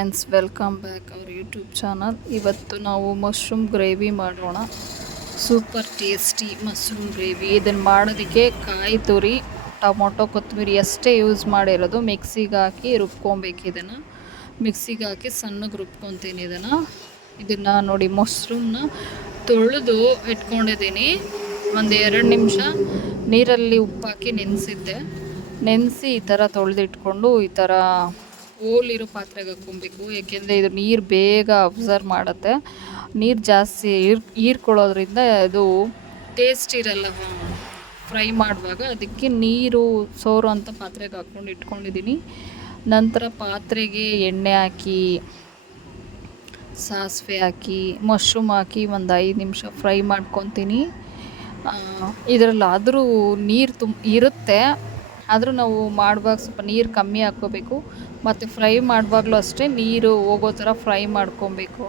Friends, welcome back our YouTube channel. ಇವತ್ತು ನಾವು mushroom gravy ಮಾಡೋಣ. Super tasty mushroom gravy. ಇದನ್ನು ಮಾಡೋದಕ್ಕೆ ಕಾಯಿ ತುರಿ, ಟೊಮೊಟೊ, ಕೊತ್ತಂಬರಿ ಅಷ್ಟೇ ಯೂಸ್ ಮಾಡಿರೋದು. ಮಿಕ್ಸಿಗೆ ಹಾಕಿ ರುಬ್ಕೊಬೇಕು. ಇದನ್ನು ಮಿಕ್ಸಿಗೆ ಹಾಕಿ ಸಣ್ಣಗೆ ರುಬ್ಕೊತೀನಿ. ಇದನ್ನು ನೋಡಿ, ಮಶ್ರೂಮ್ನ ತೊಳೆದು ಇಟ್ಕೊಂಡಿದ್ದೀನಿ. ಒಂದು 2 ನಿಮಿಷ ನೀರಲ್ಲಿ ಉಪ್ಪಾಕಿ ನೆನೆಸಿ ಈ ಥರ ತೊಳೆದಿಟ್ಕೊಂಡು ಈ ಥರ ಹೋಲಿರೋ ಪಾತ್ರೆಗೆ ಹಾಕ್ಕೊಬೇಕು. ಏಕೆಂದರೆ ಇದು ನೀರು ಬೇಗ ಅಬ್ಸರ್ವ್ ಮಾಡುತ್ತೆ. ನೀರು ಜಾಸ್ತಿ ಹೀರ್ಕೊಳ್ಳೋದ್ರಿಂದ ಇದು ಟೇಸ್ಟ್ ಇರಲ್ಲ ಫ್ರೈ ಮಾಡುವಾಗ. ಅದಕ್ಕೆ ನೀರು ಸೋರುವಂಥ ಪಾತ್ರೆಗೆ ಹಾಕ್ಕೊಂಡು ಇಟ್ಕೊಂಡಿದ್ದೀನಿ. ನಂತರ ಪಾತ್ರೆಗೆ ಎಣ್ಣೆ ಹಾಕಿ, ಸಾಸಿವೆ ಹಾಕಿ, ಮಶ್ರೂಮ್ ಹಾಕಿ ಒಂದು 5 ನಿಮಿಷ ಫ್ರೈ ಮಾಡ್ಕೊತೀನಿ. ಇದರಲ್ಲಾದರೂ ನೀರು ಇರುತ್ತೆ. ಆದರೂ ನಾವು ಮಾಡುವಾಗ ಸ್ವಲ್ಪ ನೀರು ಕಮ್ಮಿ ಹಾಕ್ಕೋಬೇಕು. ಮತ್ತು ಫ್ರೈ ಮಾಡುವಾಗಲೂ ಅಷ್ಟೇ ನೀರು ಹೋಗೋ ಥರ ಫ್ರೈ ಮಾಡ್ಕೊಬೇಕು.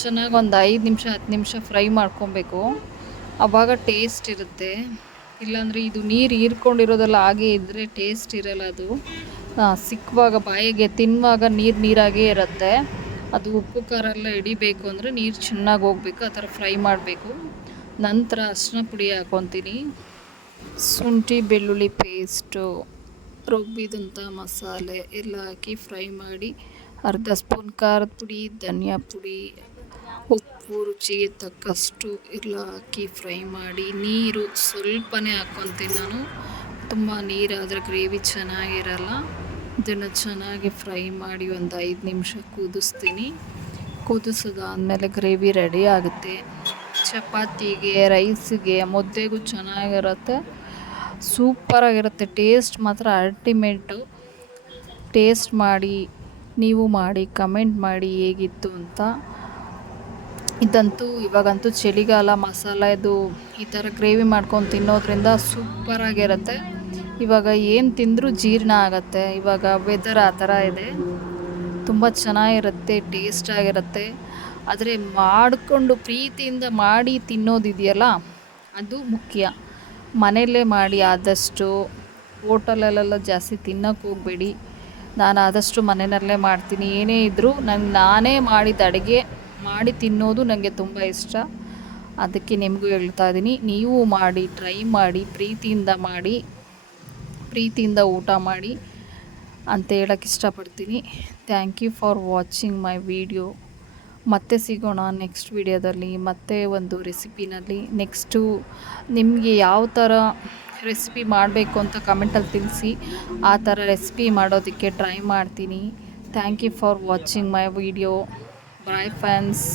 ಚೆನ್ನಾಗಿ ಒಂದು 5 ನಿಮಿಷ 10 ನಿಮಿಷ ಫ್ರೈ ಮಾಡ್ಕೊಬೇಕು. ಆವಾಗ ಟೇಸ್ಟ್ ಇರುತ್ತೆ. ಇಲ್ಲಾಂದರೆ ಇದು ನೀರು ಹೀರ್ಕೊಂಡಿರೋದೆಲ್ಲ ಹಾಗೆ ಇದ್ದರೆ ಟೇಸ್ಟ್ ಇರಲ್ಲ. ಅದು ಸಿಕ್ಕುವಾಗ ಬಾಯಿಗೆ ತಿನ್ನುವಾಗ ನೀರಾಗೇ ಇರುತ್ತೆ. ಅದು ಉಪ್ಪು ಖಾರ ಎಲ್ಲ ಹಿಡಿಬೇಕು ಅಂದರೆ ನೀರು ಚೆನ್ನಾಗಿ ಹೋಗಬೇಕು. ಆ ಥರ ಫ್ರೈ ಮಾಡಬೇಕು. ನಂತರ ಅರಿಶಿನ ಪುಡಿ ಹಾಕ್ಕೊತೀನಿ, ಶುಂಠಿ ಬೆಳ್ಳುಳ್ಳಿ ಪೇಸ್ಟು, ರುಬ್ಬಿದಂಥ ಮಸಾಲೆ ಎಲ್ಲ ಹಾಕಿ ಫ್ರೈ ಮಾಡಿ, ಅರ್ಧ ಸ್ಪೂನ್ ಖಾರದ ಪುಡಿ, ಧನಿಯಾ ಪುಡಿ, ಉಪ್ಪು ರುಚಿಗೆ ತಕ್ಕಷ್ಟು ಎಲ್ಲ ಹಾಕಿ ಫ್ರೈ ಮಾಡಿ, ನೀರು ಸ್ವಲ್ಪನೇ ಹಾಕ್ಕೊತೀನಿ ನಾನು. ತುಂಬ ನೀರಾದರೆ ಗ್ರೇವಿ ಚೆನ್ನಾಗಿರಲ್ಲ. ಇದನ್ನು ಚೆನ್ನಾಗಿ ಫ್ರೈ ಮಾಡಿ ಒಂದು 5 ನಿಮಿಷ ಕುದಿಸ್ತೀನಿ. ಕುದಿಸೋದಾದಮೇಲೆ ಗ್ರೇವಿ ರೆಡಿ ಆಗುತ್ತೆ. ಚಪಾತಿಗೆ, ರೈಸಿಗೆ, ಮುದ್ದೆಗೂ ಚೆನ್ನಾಗಿರುತ್ತೆ. ಸೂಪರಾಗಿರುತ್ತೆ. ಟೇಸ್ಟ್ ಮಾತ್ರ ಅಲ್ಟಿಮೇಟು. ಟೇಸ್ಟ್ ಮಾಡಿ, ನೀವು ಮಾಡಿ, ಕಮೆಂಟ್ ಮಾಡಿ ಹೇಗಿತ್ತು ಅಂತ. ಇವಾಗಂತೂ ಚಳಿಗಾಲ, ಮಸಾಲೆದು ಈ ಥರ ಗ್ರೇವಿ ಮಾಡ್ಕೊಂಡು ತಿನ್ನೋದ್ರಿಂದ ಸೂಪರಾಗಿರುತ್ತೆ. ಇವಾಗ ಏನು ತಿಂದರೂ ಜೀರ್ಣ ಆಗುತ್ತೆ. ಇವಾಗ ವೆದರ್ ಆ ಥರ ಇದೆ. ತುಂಬ ಚೆನ್ನಾಗಿರುತ್ತೆ, ಟೇಸ್ಟಾಗಿರುತ್ತೆ. ಆದರೆ ಮಾಡಿಕೊಂಡು ಪ್ರೀತಿಯಿಂದ ಮಾಡಿ ತಿನ್ನೋದಿದೆಯಲ್ಲ, ಅದು ಮುಖ್ಯ. ಮನೆಯಲ್ಲೇ ಮಾಡಿ. ಆದಷ್ಟು ಹೋಟೆಲಲ್ಲೆಲ್ಲ ಜಾಸ್ತಿ ತಿನ್ನೋಕ್ಕೆ ಹೋಗಬೇಡಿ. ನಾನು ಆದಷ್ಟು ಮನೆಯಲ್ಲೇ ಮಾಡ್ತೀನಿ. ಏನೇ ಇದ್ದರೂ ನಾನೇ ಮಾಡಿದ ಅಡುಗೆ ಮಾಡಿ ತಿನ್ನೋದು ನನಗೆ ತುಂಬ ಇಷ್ಟ. ಅದಕ್ಕೆ ನಿಮಗೂ ಹೇಳ್ತಾ ಇದ್ದೀನಿ, ನೀವು ಮಾಡಿ, ಟ್ರೈ ಮಾಡಿ, ಪ್ರೀತಿಯಿಂದ ಊಟ ಮಾಡಿ ಅಂತ ಹೇಳೋಕ್ಕೆ ಇಷ್ಟಪಡ್ತೀನಿ. Thank you for watching my video. ಮತ್ತೆ ಸಿಗೋಣ ನೆಕ್ಸ್ಟ್ ವಿಡಿಯೋದಲ್ಲಿ, ಮತ್ತೆ ಒಂದು ರೆಸಿಪಿನಲ್ಲಿ. ನೆಕ್ಸ್ಟು ನಿಮಗೆ ಯಾವ ಥರ ರೆಸಿಪಿ ಮಾಡಬೇಕು ಅಂತ ಕಮೆಂಟಲ್ಲಿ ತಿಳಿಸಿ. ಆ ಥರ ರೆಸಿಪಿ ಮಾಡೋದಕ್ಕೆ ಟ್ರೈ ಮಾಡ್ತೀನಿ. Thank you for watching my video. Bye friends.